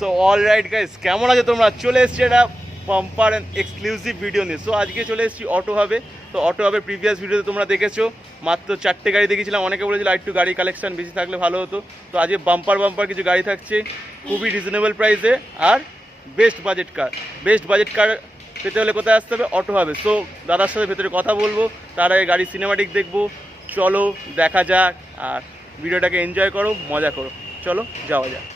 So alright guys, কেমন আছে তোমরা? চলে এসেছি একটা বাম্পার অ্যান্ড এক্সক্লুসিভ ভিডিও নিয়ে। সো আজকে চলে এসেছি অটো হাবে। তো অটো হাবের প্রিভিয়াস ভিডিওতে তোমরা দেখেছো মাত্র 4টে গাড়ি দেখেছিলাম। অনেকে বলেছিল একটু গাড়ি কালেকশন বেশি থাকলে ভালো হতো। তো আজকে বাম্পার কিছু গাড়ি থাকছে খুবই রিজনেবল প্রাইসে আর বেস্ট বাজেট কার পেতে হলে কোথায় আসতে হবে? অটো হাবে। সো দাদার সাথে ভেতরে কথা বলবো, তার আগে গাড়ি সিনেমাটিক দেখবো। চলো দেখা যাক, আর ভিডিওটাকে এনজয় করো, মজা করো। চলো যাওয়া যাক।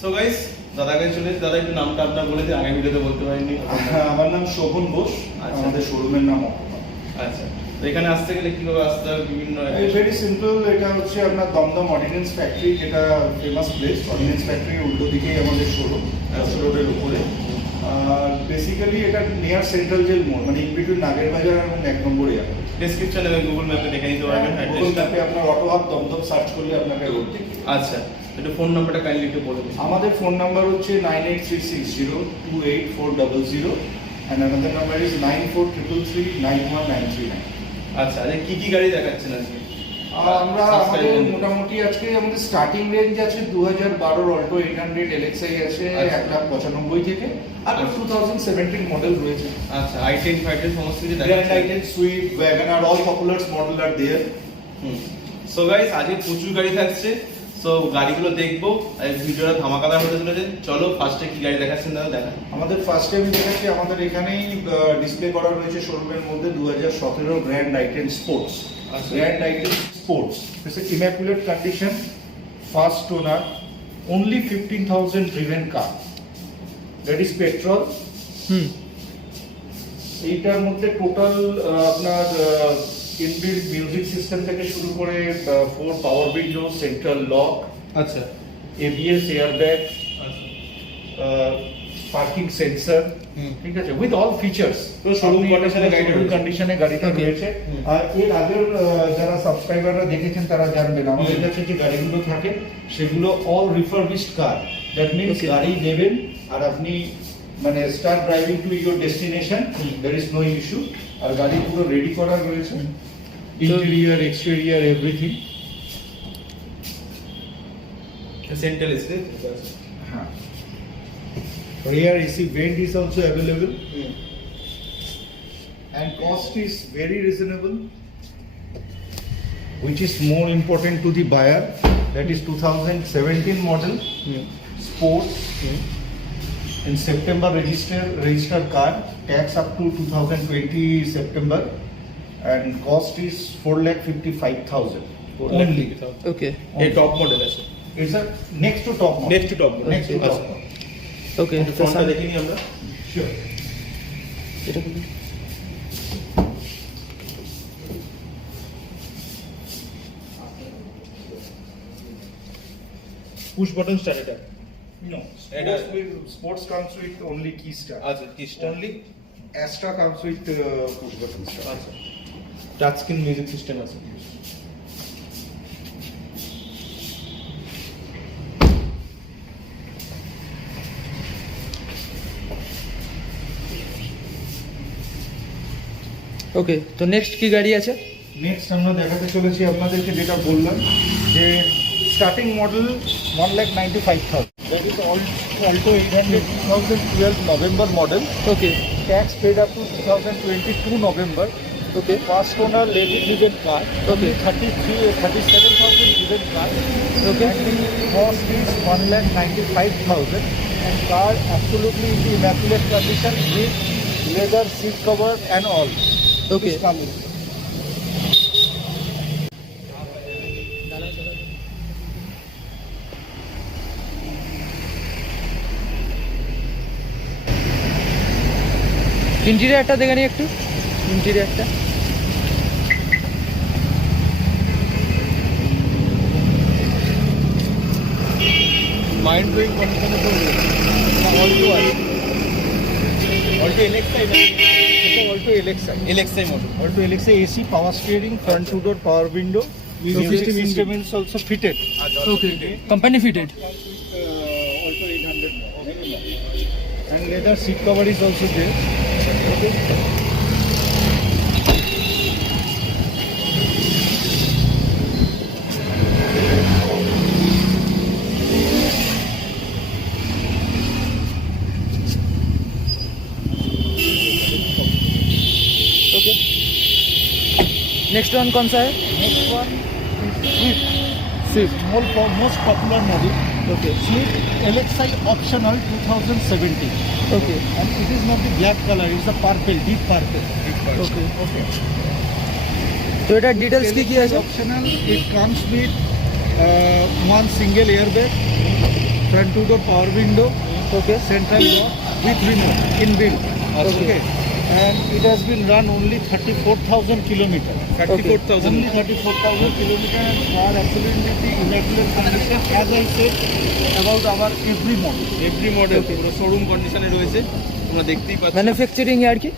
সো গাইস, দাদা কাছে চলে এসেছি। দাদা একটু নামটা আপনার বলে দিন, আগে ভিডিওতে বলতে পারিনি। আমার নাম শোভন বোস। আমাদের শোরুমের নাম আচ্ছা, তো এখানে আসতে গেলে কিভাবে আসতে হবে? বিভিন্ন ভেরি সিম্পল। এটা হচ্ছে আপনার দমদম অর্ডিন্যান্স ফ্যাক্টরি, যেটা ফেমাস প্লেস। অর্ডিন্যান্স ফ্যাক্টরির উল্টো দিকেই আমাদের শোরুম, রোডের উপরে। বেসিক্যালি এটা নিয়ার সেন্ট্রাল জেল মোড়, মানে ইন বিটুইন নাগের বাজার এবং 1 নম্বর এরিয়া। ডেসক্রিপশনে গুগল ম্যাপে দেখে নিতে পারবেন। গুগল ম্যাপে আপনার অটো হাব দমদম সার্চ করলে আপনাকে রোড দেখবে। আচ্ছা, একটু ফোন নাম্বারটা কাইন্ডলি একটু বলে দিন। আমাদের ফোন নাম্বার হচ্ছে 9836028400 and another number is 9433391939. আচ্ছা, আজকে কি কি গাড়ি দেখাচ্ছেন আজকে? আমরা আমাদের মোটামুটি আজকে আমাদের স্টার্টিং রেঞ্জ আছে 2012 অল্টো 800 LXi আছে 1,95,000 থেকে, আর 2017 মডেল রয়েছে। আচ্ছা, i10 ফাইটের সমস্ত কিছু Grand দেখাচ্ছেন। i10, Swift, WagonR, all popular model are there. So guys, আজকে প্রচুর গাড়ি থাকছে। সো গাড়িগুলো দেখবো, আর ভিডিওটা ধামাকাদার হতে চলেছে। চলো ফার্স্টে কি গাড়ি দেখাচ্ছেন দাদা দেখান। আমাদের ফার্স্ট টাইম দেখাচ্ছি, আমাদের এখানেই ডিসপ্লে করা রয়েছে শোরুমের মধ্যে 2017 Grand i10 Sports. Grand i10 Sports. It's an immaculate condition, fast owner, only 15,000 driven car. That is petrol. এইটার মধ্যে টোটাল আপনার ইনবিল্ট মিউজিক সিস্টেম থেকে শুরু করে 4 পাওয়ার উইন্ডো, সেন্ট্রাল লক, আচ্ছা, ABS এয়ারব্যাগ, পার্কিং সেন্সর, ঠিক আছে, উইথ অল ফিচার্স। তো শোরুম কন্ডিশনে গাড়িটা রয়েছে। আর এর আগের যারা সাবস্ক্রাইবাররা দেখেছেন তারা জানবেন আমাদের কাছে যে গাড়িগুলো থাকে সেগুলো all refurbished car. That means গাড়ি নেবেন আর আপনি মানে start driving to your destination, there is no issue. আর গাড়ি পুরো রেডি করা রয়েছে, interior exterior everything. Central AC. হ্যাঁ, rear AC vent is also available, and cost is very reasonable, which is more important to the buyer. That is 2017 model, Sport, in September registered car, tax up to 2020 September, and cost is 4,55,000 only. Okay, এই top model আছে। It's a next to top model. Next to top model. Next to top model. Okay, ফোনটা দেখে নিই আমরা। Sure. এটা বলুন। Push button start এটা। No, sports comes with only key start. আচ্ছা, কি start? Only Astra comes with push button start. আচ্ছা, টাচ স্ক্রিন মিউজিক সিস্টেম আছে। ওকে, তো নেক্সট কি গাড়ি আছে? নেক্সট আমরা দেখাতে চলেছি আপনাদেরকে যেটা বললাম যে starting model 1,95,000. That is Alto 800 2012 November model. Okay, Tax paid up to 2022 November. Okay, First owner lady driven car. Okay. 37,000 driven car. Okay, And the cost is 1,95,000, and car absolutely in the immaculate condition with leather seat cover and all. Okay. Is coming. ইন্টেরিয়ারটা দেখে নিই একটু, ইন্টেরিয়ারটা। Mind blowing কন্ডিশনে তো Alto আছে, Alto LXI না, এটা Alto LXI, LXI model. Alto LXI AC power steering, front two door power window, music system is also fitted. Okay, company fitted. Alto 800 and leather seat cover is also there. Okay. Okay, next one कौन सा है? Next one is Swift. Swift. Most popular model. Okay Swift LXI optional 2017. Okay And it is not the black color, it's the purple, deep purple. Okay, Okay. তো এটা details কি কি আছে? Optional, it comes with one single airbag, front two door power window, okay central lock with remote inbuilt. Okay. And it has been run only 34,000 kilometers. 34,000 Only 34,000 kilometers, and car absolutely the immaculate condition. As I said about our every model. Every model পুরো showroom কন্ডিশনে রয়েছে, তোমরা দেখতেই পাচ্ছ। Manufacturing ইয়ার কি?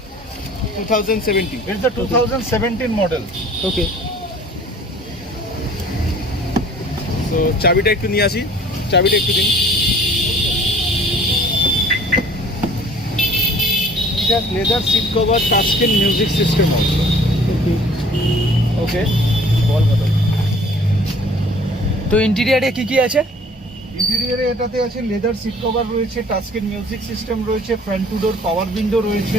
2070। It's the 2017 model. ওকে, তো চাবিটা একটু নিয়ে আসি, চাবিটা একটু দিন। It has leather seat cover, touchscreen music system also. Okay. বল কথা। তো ইন্টেরিয়ারে কি কি আছে? ইন্টেরিয়রে এটাতে আছে লেদার সিট কভার রয়েছে, টাচস্ক্রিন মিউজিক সিস্টেম রয়েছে, front two door power window রয়েছে,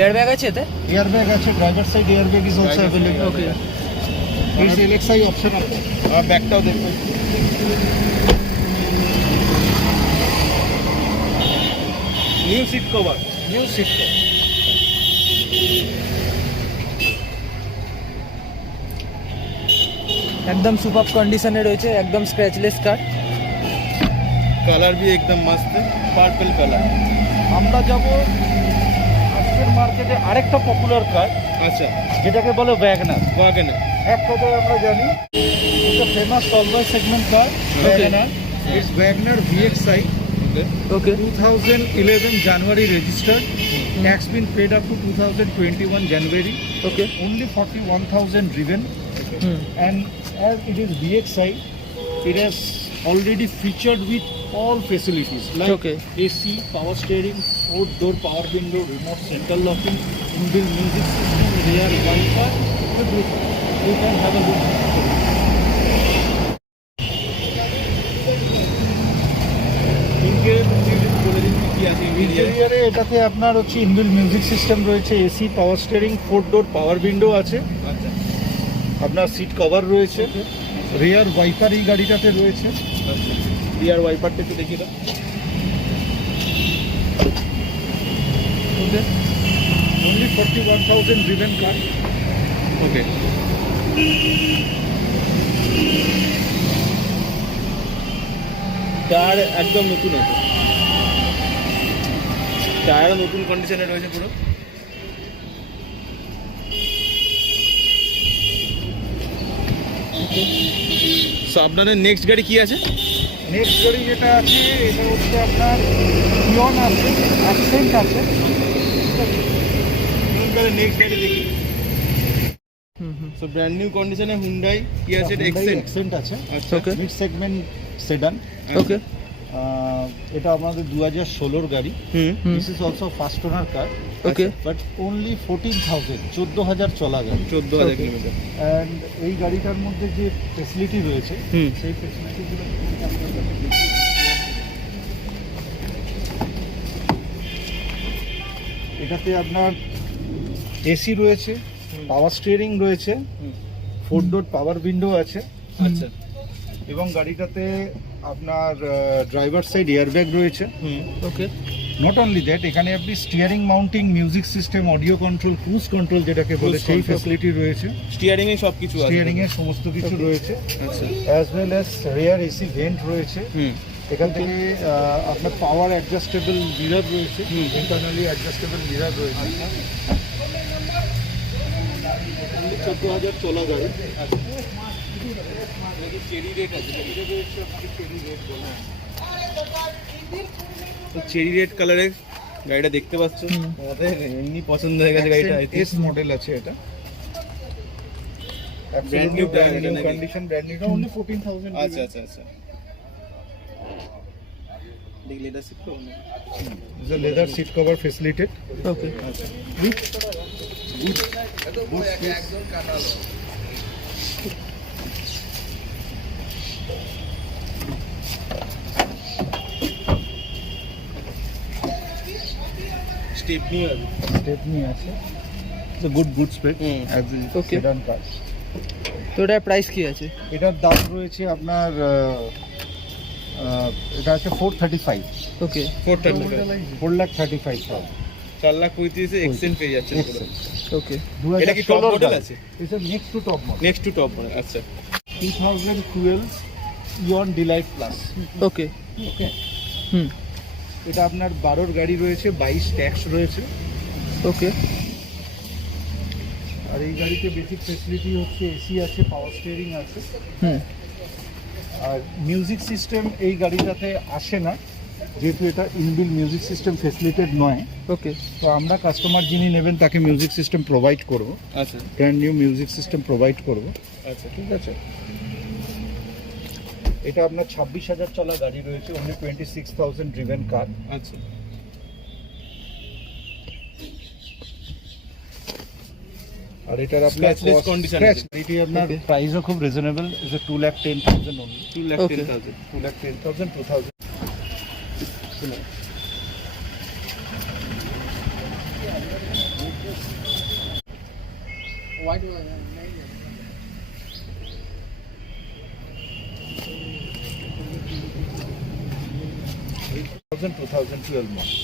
এয়ার ব্যাগ আছে এতে? এয়ারব্যাগ আছে, driver side airbag is also available. Okay, it's LXI optional. আর ব্যাগটাও দেখো, new seat cover. New seat cover. একদম সুপার কন্ডিশনে রয়েছে, একদম স্ক্র্যাচলেস কার। কালার भी एकदम मस्त পার্পল কালার। আমরা যাব আজকের মার্কেটে আরেকটা পপুলার কার, আচ্ছা, যেটাকে বলে ওয়াগনার। ওয়াগনার। এক কথায় আমরা জানি এটা famous tallboy segment car WagonR. It's WagonR VXI, okay okay 2011 January registered. Tax been paid up to 2021 January. Okay, Only 41,000 driven. Hmm, And as it is VXI, it has already featured with all facilities like Okay. AC, power steering, 4-door power window, remote central locking, inbuilt music system, rear Wi-Fi, everything. You can have a look. ইন্টেরিয়রে এটাতে আপনার হচ্ছে inbuilt music system রয়েছে, AC, power steering, 4-door পাওয়ার window আছে, আচ্ছা আপনার seat cover রয়েছে, রিয়ার wiper এই গাড়িটাতে রয়েছে। আচ্ছা, রিয়ার ওয়াইপারটা একটু দেখিয়ে দাও। ওকে, Only 41,000 driven car. ওকে, টায়ার একদম নতুন আছে, টায়ারও নতুন কন্ডিশনে রয়েছে পুরো। সো আপনাদের নেক্সট গাড়ি কি আছে? নেক্সট গাড়ি যেটা আছে এটা হচ্ছে আপনার ইয়ন আছে, অ্যাকসেন্ট আছে। নেক্সট গাড়ি দেখি। Hmm hmm, so brand new কন্ডিশনে হুন্ডাই কি আছে? এটা এক্সেন্ট। অ্যাকসেন্ট আছে, আচ্ছা, Okay. Mid segment sedan. Okay, এটা আমাদের 2016 গাড়ি। Hmm, hmm, this is also first owner car, okay, but only 14,000, 14,000 চলা গাড়ি। 14,000 Okay. কিলোমিটার। অ্যান্ড এই গাড়িটার মধ্যে যে ফেসিলিটি রয়েছে হুম, সেই ফেসিলিটিগুলো এটাতে আপনার এসি রয়েছে, পাওয়ার স্টিয়ারিং রয়েছে, হুম, 4-door পাওয়ার উইন্ডো আছে, আচ্ছা, এবং গাড়িটাতে আপনার ড্রাইভার সাইড এয়ারব্যাগ রয়েছে। Hmm, okay, not only that, এখানে আপনি steering mounting, music system, audio control, cruise control যেটাকে বলে Cruise সেই control. ফ্যাসিলিটি রয়েছে। স্টিয়ারিং এ সব কিছু আছে। স্টিয়ারিং এর সমস্ত কিছু রয়েছে, আচ্ছা, as well as rear AC vent রয়েছে, হুম, এখান থেকে আপনার পাওয়ার অ্যাডজাস্টেবল মিরর রয়েছে, ইন্টারনালি অ্যাডজাস্টেবল মিরর রয়েছে। 14,000 চলা গাড়ি। চেরি রেড আছে, চেরি রেড কালারের গাড়িটা দেখতে পাচ্ছ, আমাদের এমনি পছন্দ হয়ে গেছে গাড়িটা। এস মডেল আছে এটা, Brand new ব্র্যান্ড এটা নিউ নাকি? Condition, brand new, only 14,000। আচ্ছা আচ্ছা আচ্ছা, দেখলে এটা শিখতে হবে না? Is a leather seat cover facilitated. Okay. Stepney আছে। Stepney আছে। It's a good spec as a Okay. sedan car. তো এটার প্রাইস কি আছে? এটার দাম রয়েছে আপনার এটা আছে 435, ওকে, 4,35,000 4,35,000 এক্সচেঞ্জ পেয়ে যাচ্ছে পুরো। ওকে, এটা কি top model আছে? এটা next to top model, next to top model. আচ্ছা 2012 ইয়ন ডিলাইট প্লাস। ওকে, ওকে, হুম, এটা আপনার 12 গাড়ি রয়েছে, 22 ট্যাক্স রয়েছে। ওকে, আর এই গাড়িতে বেসিক ফেসিলিটি হচ্ছে এসি আছে, পাওয়ার স্টিয়ারিং আছে, হুম, আর মিউজিক সিস্টেম এই গাড়িটাতে আসে না, যেহেতু এটা ইনবিল মিউজিক সিস্টেম ফেসিলিটেড নয়। ওকে, তো আমরা কাস্টমার যিনি নেবেন তাকে মিউজিক সিস্টেম প্রোভাইড করব, আচ্ছা brand new music system provide করব। আচ্ছা ঠিক আছে, এটা আপনার 26,000 চলা গাড়ি রয়েছে, only 26,000 ড্রিভেন কার। আচ্ছা। আর এটার আপনার Scratchless condition আছে। এটি আপনার Okay. প্রাইসও খুব রিজনেবল, ইজ 2,10,000 only, 2,10,000। 2,10,000, 2,000।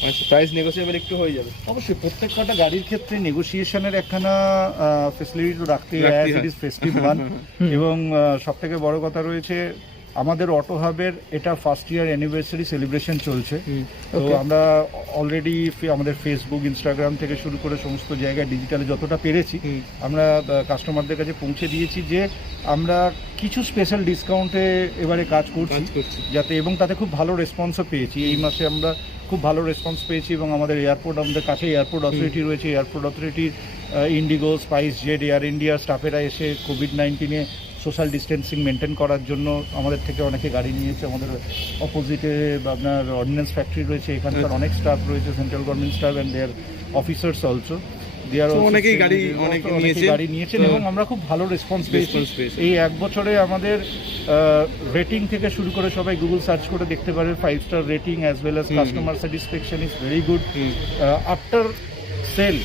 আচ্ছা, প্রাইস নেগোসিয়েবল একটু হয়ে যাবে। অবশ্যই প্রত্যেক কটা গাড়ির ক্ষেত্রে নেগোসিয়েশনের একখানা ফেসিলিটি তো রাখতেই রাখতেই হয়, হয়। It is festive month. এবং সব থেকে বড় কথা রয়েছে, আমাদের অটো হাবের এটা ফার্স্ট ইয়ার অ্যানিভার্সারি সেলিব্রেশন চলছে। তো Okay. আমরা অলরেডি আমাদের ফেসবুক, ইনস্টাগ্রাম থেকে শুরু করে সমস্ত জায়গায় ডিজিটালে যতটা পেরেছি আমরা কাস্টমারদের কাছে পৌঁছে দিয়েছি যে আমরা কিছু স্পেশাল ডিসকাউন্টে এবারে কাজ করছি, যাতে, এবং তাতে খুব ভালো রেসপন্সও পেয়েছি। এই মাসে আমরা খুব ভালো রেসপন্স পেয়েছি, এবং আমাদের এয়ারপোর্ট, আমাদের কাছে এয়ারপোর্ট অথরিটি রয়েছে, এয়ারপোর্ট অথরিটির ইন্ডিগো, স্পাইস জেট, এয়ার ইন্ডিয়া স্টাফেরা এসে কোভিড-19-এ সোশ্যাল ডিস্টেন্সিং মেনটেন করার জন্য আমাদের থেকে অনেকে গাড়ি নিয়েছে। আমাদের অপোজিটে আপনার অর্ডিন্যান্স ফ্যাক্টরি রয়েছে, এখানকার অনেক স্টাফ রয়েছে, central government staff and their officers also. অনেকেই গাড়ি নিয়েছেন এবং আমরা খুব ভালো রেসপন্স পেয়েছি। এই এক বছরে আমাদের রেটিং থেকে শুরু করে সবাই গুগল সার্চ করে দেখতে পারে, 5 star rating as well as customer satisfaction is very good. After sale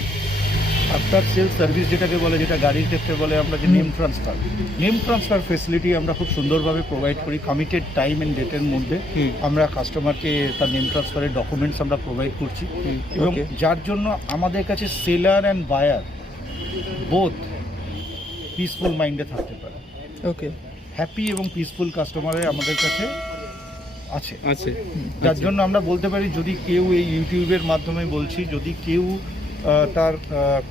service যেটাকে বলে, যেটা গাড়ির ক্ষেত্রে বলে আমরা যে নেম ট্রান্সফার ফেসিলিটি আমরা খুব সুন্দরভাবে প্রোভাইড করি। কমিটেড টাইম অ্যান্ড ডেটের মধ্যে আমরা কাস্টমারকে তার নেম ট্রান্সফারের ডকুমেন্টস আমরা প্রোভাইড করছি, এবং Okay. যার জন্য আমাদের কাছে seller and buyer both peaceful মাইন্ডে থাকতে পারে। ওকে, হ্যাপি এবং পিসফুল কাস্টমারের আমাদের কাছে আছে। আছে। যার জন্য আমরা বলতে পারি, যদি কেউ এই ইউটিউবের মাধ্যমে বলছি, যদি কেউ তার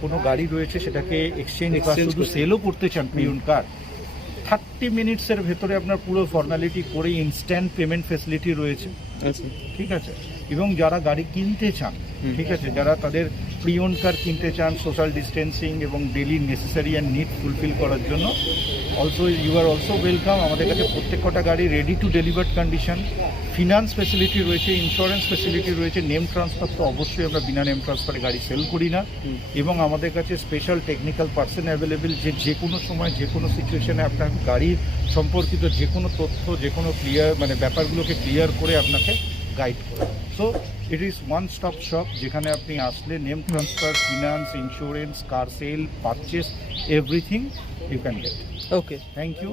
কোনো গাড়ি রয়েছে সেটাকে এক্সচেঞ্জ বা Exchange শুধু করতে। সেলও করতে চান পিউন কার, 30 মিনিটসের ভেতরে আপনার পুরো ফর্মালিটি করে ইনস্ট্যান্ট পেমেন্ট ফেসিলিটি রয়েছে। আচ্ছা ঠিক আছে, এবং যারা গাড়ি কিনতে চান, ঠিক আছে, যারা তাদের প্রিওন কার কিনতে চান সোশ্যাল ডিস্টেন্সিং এবং daily necessary and need fulfil করার জন্য, also you are also welcome. আমাদের কাছে প্রত্যেক কটা গাড়ি ready to delivered condition, finance facility রয়েছে, ইন্স্যুরেন্স ফেসিলিটি রয়েছে। নেম ট্রান্সফার তো অবশ্যই আমরা বিনা নেম ট্রান্সফারে গাড়ি সেল করি না, এবং আমাদের কাছে স্পেশাল টেকনিক্যাল পার্সন অ্যাভেলেবেল, যে কোনো সময় যে কোনো সিচুয়েশনে আপনার গাড়ির সম্পর্কিত যে কোনো তথ্য, যে কোনো ব্যাপারগুলোকে ক্লিয়ার করে আপনাকে গাইড করে। So it is one stop shop, যেখানে আপনি আসলে name transfer, finance, insurance, car sale, purchase, everything you can get. Okay. Thank you.